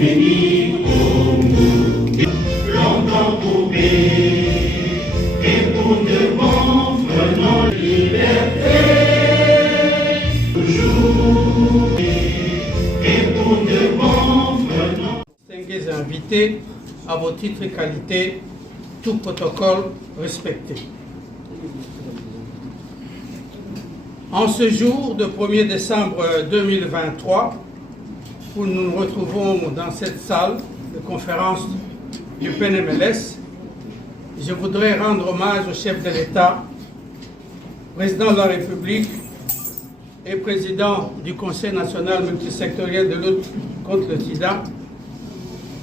béni pour nous, longtemps pour et pour demain, prenons liberté. Toujours et pour demain, prenons. Distingués invités, à vos titres et qualités, tout protocole respecté. En ce jour de 1er décembre 2023, où nous nous retrouvons dans cette salle de conférence du PNMLS, je voudrais rendre hommage au chef de l'État, président de la République et président du Conseil national multisectoriel de lutte contre le sida,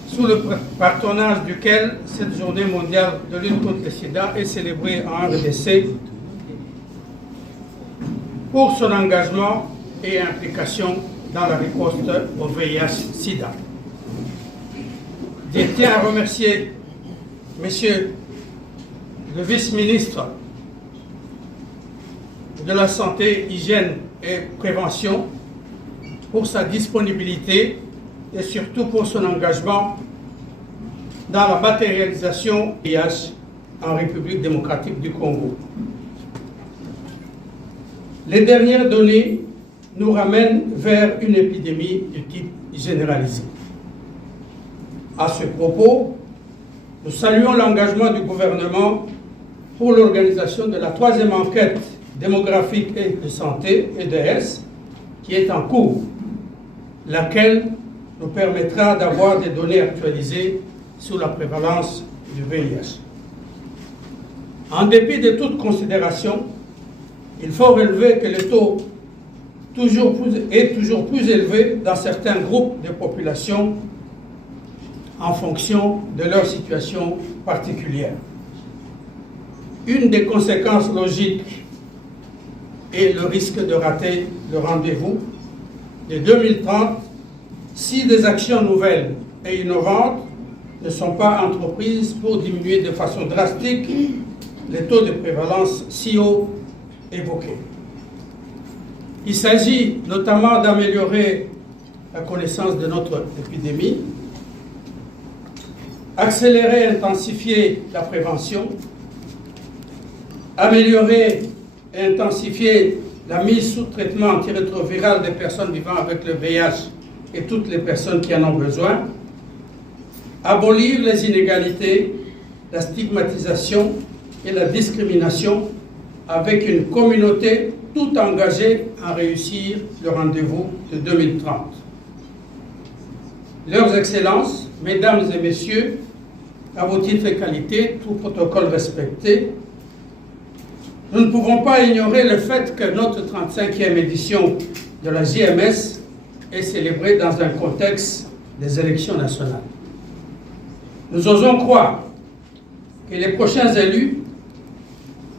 sous le patronage duquel cette journée mondiale de lutte contre le sida est célébrée en RDC, pour son engagement et implication dans la riposte au VIH-Sida. Je tiens à remercier Monsieur le vice-ministre de la Santé, Hygiène et Prévention pour sa disponibilité et surtout pour son engagement dans la matérialisation du VIH en République démocratique du Congo. Les dernières données nous ramènent vers une épidémie de type généralisé. À ce propos, nous saluons l'engagement du gouvernement pour l'organisation de la 3e enquête démographique et de santé, EDS, qui est en cours, laquelle nous permettra d'avoir des données actualisées sur la prévalence du VIH. En dépit de toute considération, il faut relever que le taux est toujours plus élevé dans certains groupes de population en fonction de leur situation particulière. Une des conséquences logiques est le risque de rater le rendez-vous de 2030 si des actions nouvelles et innovantes ne sont pas entreprises pour diminuer de façon drastique les taux de prévalence si haut évoqués. Il s'agit notamment d'améliorer la connaissance de notre épidémie, accélérer et intensifier la prévention, améliorer et intensifier la mise sous traitement antirétroviral des personnes vivant avec le VIH et toutes les personnes qui en ont besoin, abolir les inégalités, la stigmatisation et la discrimination avec une communauté tout engagée à réussir le rendez-vous de 2030. Leurs Excellences, Mesdames et Messieurs, à vos titres et qualités, tout protocole respecté, nous ne pouvons pas ignorer le fait que notre 35e édition de la JMS est célébrée dans un contexte des élections nationales. Nous osons croire que les prochains élus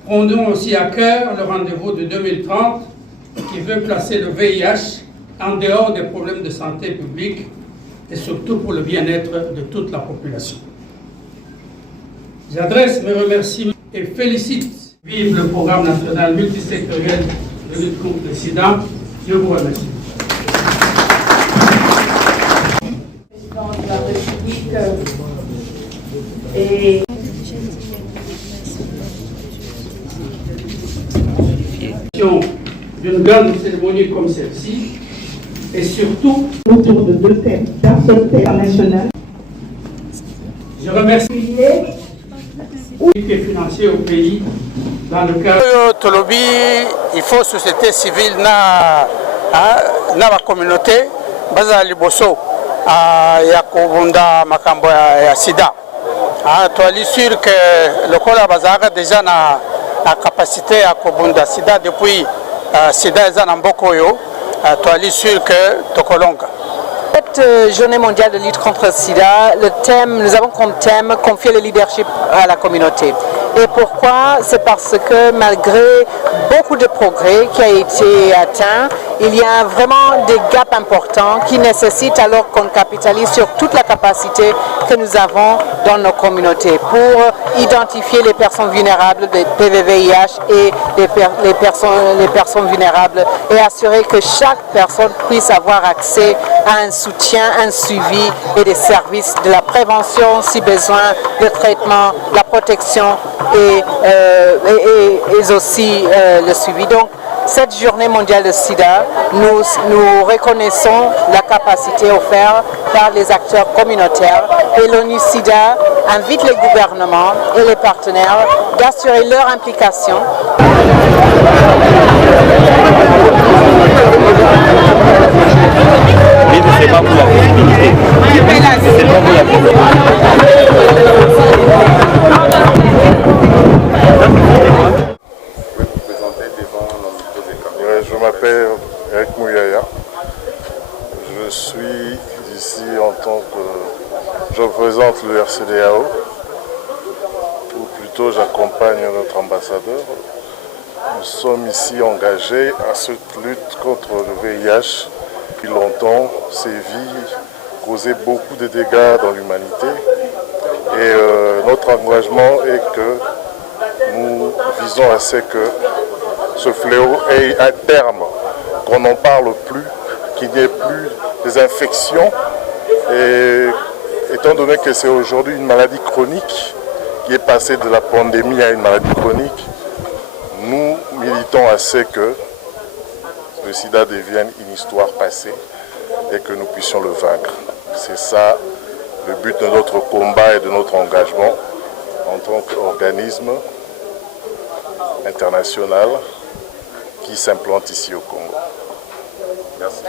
prendront aussi à cœur le rendez-vous de 2030 qui veut placer le VIH en dehors des problèmes de santé publique et surtout pour le bien-être de toute la population. J'adresse mes remerciements et félicite. Vive le programme national multisectoriel de lutte contre le sida. Je vous remercie. Président de la République et d'une grande cérémonie comme celle-ci et surtout autour de deux thèmes, d'un seul thème national. Je remercie les financiers au pays dans le cadre Tolobi, il faut société civile na la communauté baza liboso ya kobunda makambo ya sida. Tu es sûr que le Kola Bazara déjà na capacité à kobunda sida depuis sida est en Bokoyo. Tu es sûr que Tokolonga. Cette journée mondiale de lutte contre le sida, nous avons comme thème confier le leadership à la communauté. Et pourquoi? C'est parce que malgré beaucoup de progrès qui a été atteint, il y a vraiment des gaps importants qui nécessitent alors qu'on capitalise sur toute la capacité que nous avons dans nos communautés pour identifier les personnes vulnérables des PVVIH et les personnes vulnérables et assurer que chaque personne puisse avoir accès un soutien, un suivi et des services de la prévention si besoin, le traitement, la protection et aussi le suivi. Donc, cette journée mondiale de sida, nous reconnaissons la capacité offerte par les acteurs communautaires et l'ONU-SIDA invite les gouvernements et les partenaires d'assurer leur implication. Mais ce n'est pas pour la visibilité. C'est pas pour la Je m'appelle Eric Mouyaya. Je suis ici en tant que... Je représente le RCDAO, ou plutôt j'accompagne notre ambassadeur. Nous sommes ici engagés à cette lutte contre le VIH. Depuis longtemps, sévit, causé beaucoup de dégâts dans l'humanité. Et notre engagement est que nous visons à ce que ce fléau ait un terme, qu'on n'en parle plus, qu'il n'y ait plus des infections. Et étant donné que c'est aujourd'hui une maladie chronique qui est passée de la pandémie à une maladie chronique, nous militons à ce que le sida devienne une histoire passée et que nous puissions le vaincre. C'est ça le but de notre combat et de notre engagement en tant qu'organisme international qui s'implante ici au Congo. Merci.